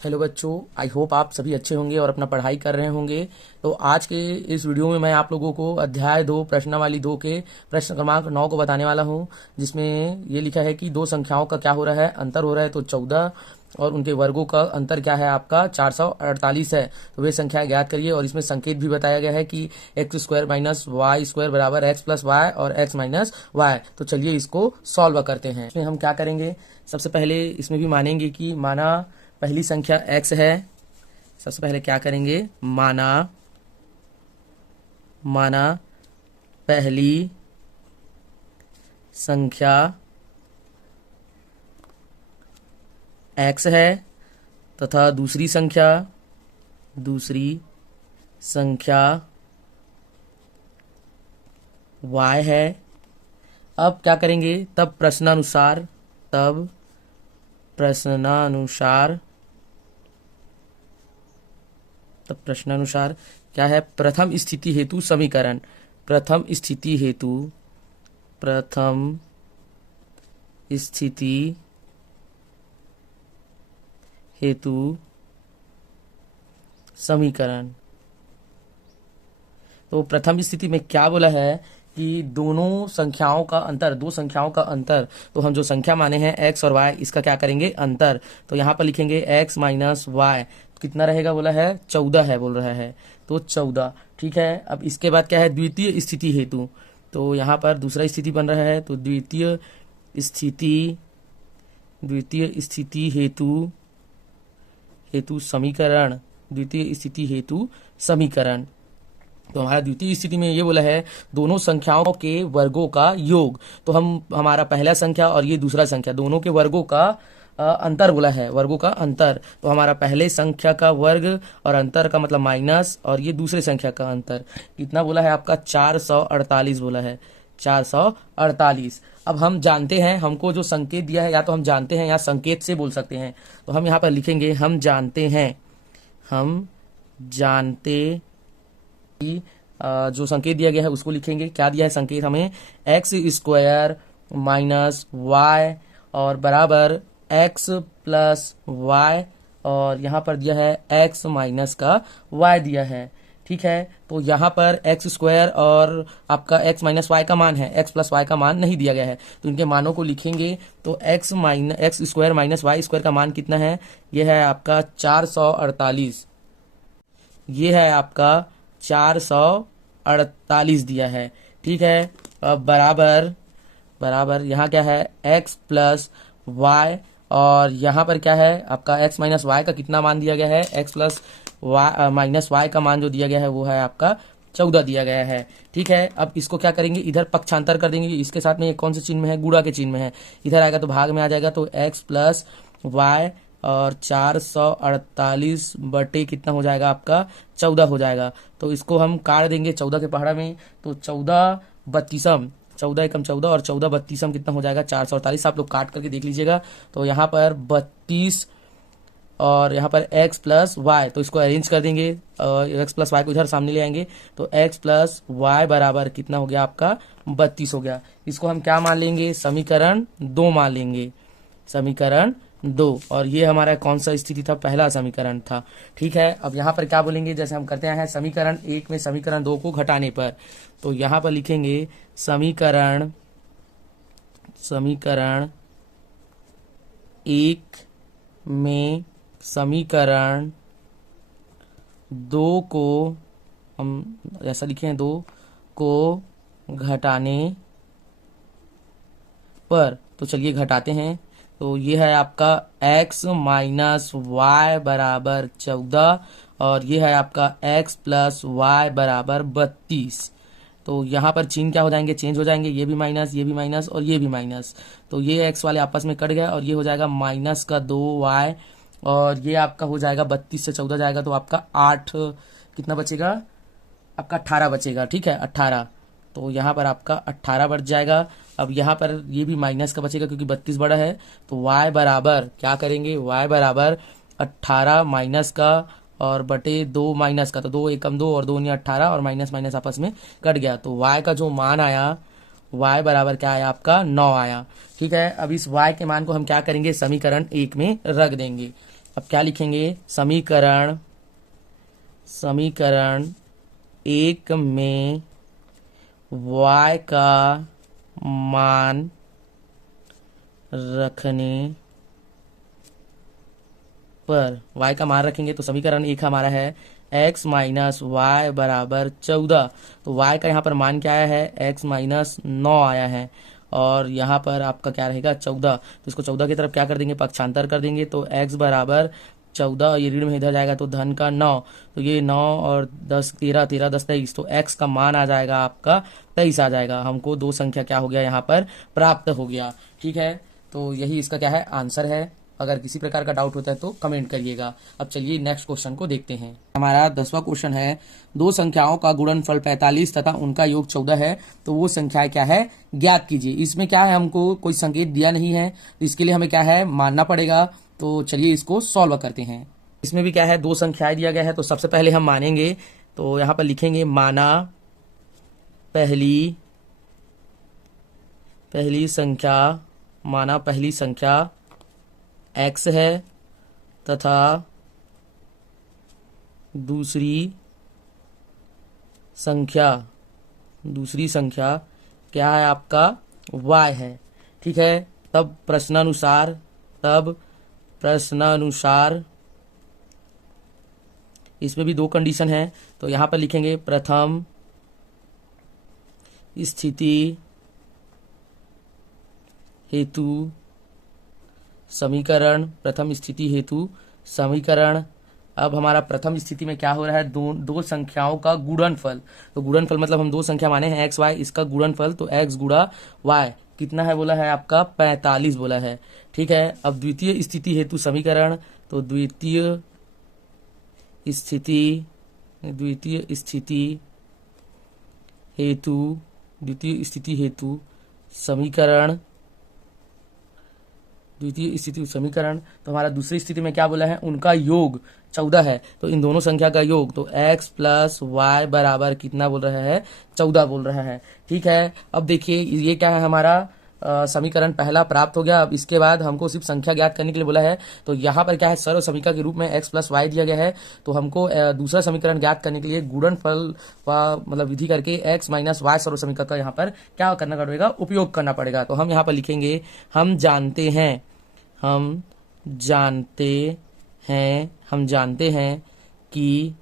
Hello बच्चों, I hope आप सभी अच्छे होंगे और अपना पढ़ाई कर रहे होंगे। तो आज के इस वीडियो में मैं आप लोगों को अध्याय 2 प्रश्नावली 2 के प्रश्न क्रमांक 9 को बताने वाला हूं, जिसमें ये लिखा है कि दो संख्याओं का क्या हो रहा है, अंतर हो रहा है तो 14 और उनके वर्गों का अंतर क्या है आपका 448 है। तो वे संख्या ज्ञात करिए और इसमें संकेत भी बताया गया है कि x square minus y square बराबर एक्स प्लस वाई और एक्स माइनस वाई। तो चलिए इसको सॉल्व करते हैं। इसमें हम क्या करेंगे, सबसे पहले इसमें भी मानेंगे कि माना पहली संख्या x है। सबसे पहले क्या करेंगे, माना पहली संख्या x है तथा दूसरी संख्या y है। अब क्या करेंगे, तब प्रश्नानुसार क्या है, प्रथम स्थिति हेतु समीकरण। तो प्रथम स्थिति में क्या बोला है कि दो संख्याओं का अंतर, तो हम जो संख्या माने हैं x और y, इसका क्या करेंगे, अंतर। तो यहाँ पर लिखेंगे x माइनस वाई, कितना रहेगा बोला है, 14 है बोल रहा है, तो 14। ठीक है, अब इसके बाद क्या है, द्वितीय स्थिति हेतु। तो यहाँ पर दूसरा स्थिति बन रहा है, तो द्वितीय स्थिति हेतु समीकरण। तो हमारा द्वितीय स्थिति में ये बोला है दोनों संख्याओं के वर्गों का योग। तो हमारा पहला संख्या और ये दूसरा संख्या, दोनों के वर्गों का अंतर बोला है, वर्गों का अंतर। तो हमारा पहले संख्या का वर्ग और अंतर का मतलब माइनस, और ये दूसरे संख्या का अंतर कितना बोला है आपका, 448 बोला है, 448। अब हम जानते हैं, हमको जो संकेत दिया है, या तो हम जानते हैं या संकेत से बोल सकते हैं। तो हम यहाँ पर लिखेंगे हम जानते कि जो संकेत दिया गया है उसको लिखेंगे। क्या दिया है संकेत हमें, एक्स स्क्वायर माइनस वाई और बराबर एक्स प्लस वाई, और यहाँ पर दिया है एक्स माइनस का वाई दिया है। ठीक है, तो यहाँ पर एक्स स्क्वायर और आपका एक्स माइनस वाई का मान है, एक्स प्लस वाई का मान नहीं दिया गया है, तो इनके मानों को लिखेंगे। तो x square minus y square का मान कितना है, यह है आपका 448, ये है आपका 448 दिया है। ठीक है, अब बराबर यहाँ क्या है, x प्लस वाई, और यहाँ पर क्या है आपका x माइनस वाई का कितना मान दिया गया है, x प्लस माइनस वाई का मान जो दिया गया है वो है आपका 14 दिया गया है। ठीक है, अब इसको क्या करेंगे, इधर पक्षांतर कर देंगे। इसके साथ में ये कौन से चिन्ह में है, गुणा के चिन्ह में है, इधर आएगा तो भाग में आ जाएगा। तो x प्लस वाई और 448 बटे कितना हो जाएगा आपका, 14 हो जाएगा। तो इसको हम काट देंगे 14 के पहाड़ा में, तो 14 बत्तीसम, 14 एकम 14 और 14 बत्तीसम कितना हो जाएगा, 448। आप लोग काट करके देख लीजिएगा। तो यहाँ पर 32 और यहाँ पर x प्लस वाई, तो इसको अरेंज कर देंगे, x प्लस वाई को इधर सामने ले आएंगे। तो x प्लस वाई बराबर कितना हो गया आपका, 32 हो गया। इसको हम क्या मान लेंगे, समीकरण 2 मान लेंगे, समीकरण 2। और ये हमारा कौन सा स्थिति था, पहला समीकरण था। ठीक है, अब यहाँ पर क्या बोलेंगे, जैसे हम करते हैं समीकरण 1 में समीकरण 2 को घटाने पर, तो यहाँ पर लिखेंगे समीकरण 1 में समीकरण 2 को हम ऐसा लिखे हैं, 2 को घटाने पर। तो चलिए घटाते हैं। तो ये है आपका x माइनस वाई बराबर 14 और ये है आपका x प्लस वाई बराबर 32। तो यहाँ पर चिन्ह क्या हो जाएंगे, चेंज हो जाएंगे, ये भी माइनस और ये भी माइनस। तो ये x वाले आपस में कट गया और ये हो जाएगा माइनस का 2y, और ये आपका हो जाएगा 32 से 14 जाएगा तो आपका 8 कितना बचेगा, आपका 18 बचेगा। ठीक है, 18। तो यहाँ पर आपका 18 बच जाएगा। अब यहाँ पर ये भी माइनस का बचेगा क्योंकि 32 बड़ा है। तो y बराबर क्या करेंगे, y बराबर 18 माइनस का और बटे 2 माइनस का, तो 2 एकम 2 और 2 नहीं 18 और माइनस माइनस आपस में कट गया। तो y का जो मान आया, y बराबर क्या आया आपका 9 आया। ठीक है, अब इस y के मान को हम क्या करेंगे, समीकरण 1 में रख देंगे। अब क्या लिखेंगे, समीकरण एक में y का मान रखने पर, y का मान रखेंगे तो समीकरण एक हमारा है x माइनस वाई बराबर 14। तो y का यहाँ पर मान क्या आया है, x माइनस 9 आया है, और यहाँ पर आपका क्या रहेगा 14। तो इसको 14 की तरफ क्या कर देंगे, पक्षांतर कर देंगे, तो x बराबर 14, ये ऋण में इधर जाएगा तो धन का 9, तो ये 9 और 10 13, 13 10 23, तो x का मान आ जाएगा आपका 23 आ जाएगा। हमको दो संख्या क्या हो गया यहाँ पर प्राप्त हो गया। ठीक है, तो यही इसका क्या है आंसर है। अगर किसी प्रकार का डाउट होता है तो कमेंट करिएगा। अब चलिए नेक्स्ट क्वेश्चन को देखते हैं। हमारा 10वां क्वेश्चन है, दो संख्याओं का गुणनफल 45 तथा उनका योग 14 है, तो वो संख्याएं क्या है ज्ञात कीजिए। इसमें क्या है, हमको कोई संकेत दिया नहीं है, तो इसके लिए हमें क्या है मानना पड़ेगा। तो चलिए इसको सॉल्व करते हैं। इसमें भी क्या है, दो संख्याएं दिया गया है, तो सबसे पहले हम मानेंगे, तो यहाँ पर लिखेंगे माना पहली संख्या x है तथा दूसरी संख्या क्या है आपका y है। ठीक है, तब प्रश्नानुसार इसमें भी दो कंडीशन है, तो यहाँ पर लिखेंगे प्रथम स्थिति हेतु समीकरण। अब हमारा प्रथम स्थिति में क्या हो रहा है, दो संख्याओं का गुणनफल। तो गुणनफल मतलब हम दो संख्या माने हैं x y, इसका गुणनफल तो x गुणा y कितना है बोला है आपका 45 बोला है। ठीक है, अब द्वितीय स्थिति हेतु समीकरण, तो द्वितीय स्थिति हेतु समीकरण, तो हमारा दूसरी स्थिति में क्या बोला है, उनका योग 14 है, तो इन दोनों संख्या का योग, तो x प्लस वाई बराबर कितना बोल रहा है 14 बोल रहा है। ठीक है, अब देखिए ये क्या है, हमारा समीकरण पहला प्राप्त हो गया। अब इसके बाद हमको सिर्फ संख्या ज्ञात करने के लिए बोला है, तो यहाँ पर क्या है सर्व समीकरण के रूप में x प्लस वाई दिया गया है, तो हमको दूसरा समीकरण ज्ञात करने के लिए गुणनफल मतलब विधि करके x माइनस वाई सर्व समीकरण का यहाँ पर क्या करना पड़ेगा, उपयोग करना पड़ेगा। तो हम यहाँ पर लिखेंगे हम जानते हैं कि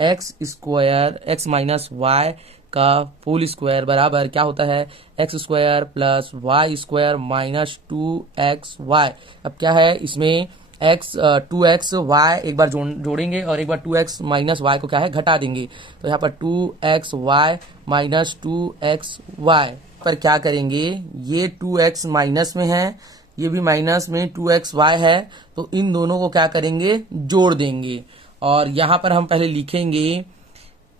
x माइनस वाई का फुल स्क्वायर बराबर क्या होता है, x square plus y square minus 2xy। अब क्या है इसमें2xy एक बार जोड़ेंगे और एक बार 2x माइनस वाई को क्या है घटा देंगे, तो यहाँ पर 2xy माइनस 2xy पर क्या करेंगे, ये 2x माइनस में है, ये भी माइनस में 2xy है, तो इन दोनों को क्या करेंगे जोड़ देंगे, और यहाँ पर हम पहले लिखेंगे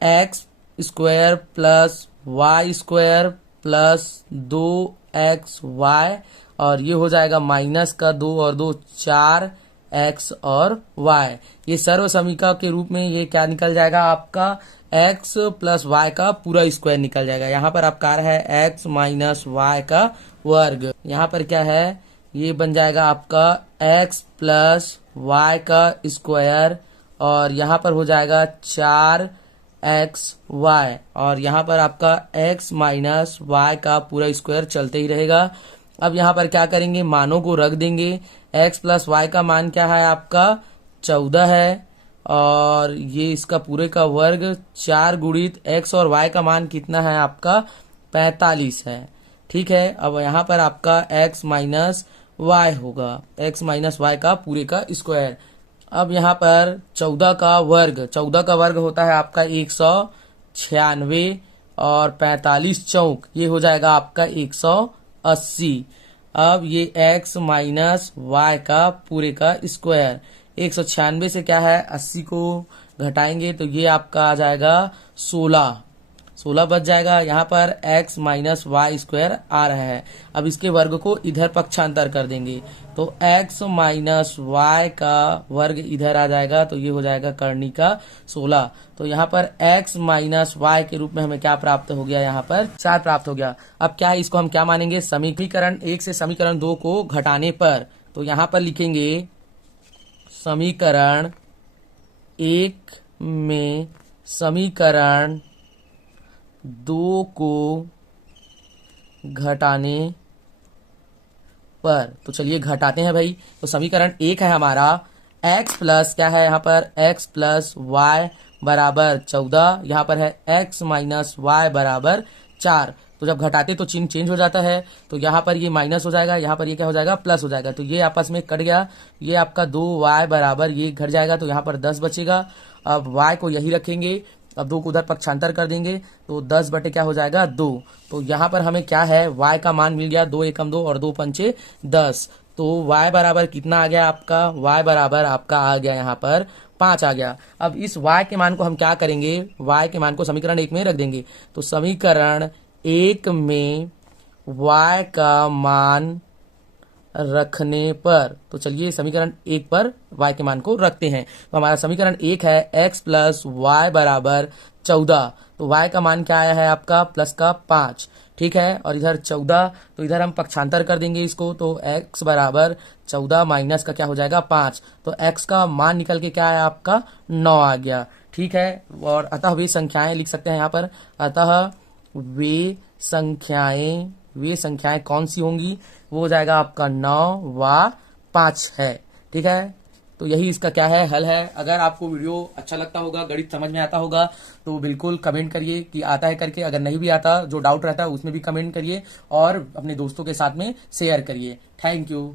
x square plus y square plus 2xy, और ये हो जाएगा माइनस का 2 और 2 4x और y। ये सर्व समीकरण के रूप में ये क्या निकल जाएगा आपका x प्लस वाई का पूरा स्क्वायर निकल जाएगा। यहाँ पर आपका आ रहा है x माइनस वाई का वर्ग, यहाँ पर क्या है ये बन जाएगा आपका x प्लस वाई का स्क्वायर, और यहाँ पर हो जाएगा 4xy, और यहाँ पर आपका x माइनस वाई का पूरा स्क्वायर चलते ही रहेगा। अब यहाँ पर क्या करेंगे, मानों को रख देंगे, x प्लस वाई का मान क्या है आपका 14 है, और ये इसका पूरे का वर्ग 4 गुणित x और y का मान कितना है आपका 45 है। ठीक है, अब यहाँ पर आपका x माइनस वाई होगा, x माइनस वाई का पूरे का स्क्वायर। अब यहाँ पर 14 का वर्ग होता है आपका 196, और 45 चौक ये हो जाएगा आपका 180। अब ये x माइनस वाई का पूरे का स्क्वायर, 196 से क्या है 80 को घटाएंगे तो ये आपका आ जाएगा 16 बच जाएगा। यहाँ पर x माइनस वाई स्क्वायर आ रहा है। अब इसके वर्ग को इधर पक्षांतर कर देंगे तो x माइनस वाई का वर्ग इधर आ जाएगा, तो ये हो जाएगा करनी का 16। तो यहाँ पर x माइनस वाई के रूप में हमें क्या प्राप्त हो गया, यहाँ पर 4 प्राप्त हो गया। अब क्या है, इसको हम क्या मानेंगे, समीकरण 1 से समीकरण 2 को घटाने पर, तो यहाँ पर लिखेंगे समीकरण एक में समीकरण दो को घटाने पर, तो चलिए घटाते हैं भाई। तो समीकरण एक है हमारा x प्लस क्या है यहाँ पर, x प्लस वाई बराबर 14, यहाँ पर है x माइनस वाई बराबर 4। तो जब घटाते तो चिन्ह चेंज हो जाता है, तो यहाँ पर ये माइनस हो जाएगा, यहाँ पर ये क्या हो जाएगा, प्लस हो जाएगा। तो ये आपस में कट गया, ये आपका 2y बराबर ये घट जाएगा, तो यहाँ पर 10 बचेगा। अब y को यही रखेंगे, अब 2 को उधर पक्षांतर कर देंगे, तो 10 बटे क्या हो जाएगा, 2। तो यहाँ पर हमें क्या है, y का मान मिल गया, 2 एकम 2 और 2 पंचे 10। तो y बराबर कितना आ गया आपका, y बराबर आपका आ गया यहाँ पर 5 आ गया। अब इस y के मान को हम क्या करेंगे, y के मान को समीकरण एक में रख देंगे। तो समीकरण एक में y का मान रखने पर, तो चलिए समीकरण एक पर y के मान को रखते हैं। तो हमारा समीकरण एक है x प्लस वाई बराबर 14। तो y का मान क्या आया है आपका, प्लस का 5, ठीक है। और इधर 14, तो इधर हम पक्षांतर कर देंगे इसको, तो x बराबर 14 माइनस का क्या हो जाएगा 5। तो x का मान निकल के क्या आया आपका 9 आ गया, ठीक है। और अतः वे संख्याएं लिख सकते हैं यहाँ पर, अतः वे संख्याएं कौन सी होंगी, वो हो जाएगा आपका 9 व 5 है, ठीक है। तो यही इसका क्या है, हल है। अगर आपको वीडियो अच्छा लगता होगा, गणित समझ में आता होगा, तो बिल्कुल कमेंट करिए कि आता है करके। अगर नहीं भी आता, जो डाउट रहता है उसमें भी कमेंट करिए और अपने दोस्तों के साथ में शेयर करिए। Thank you.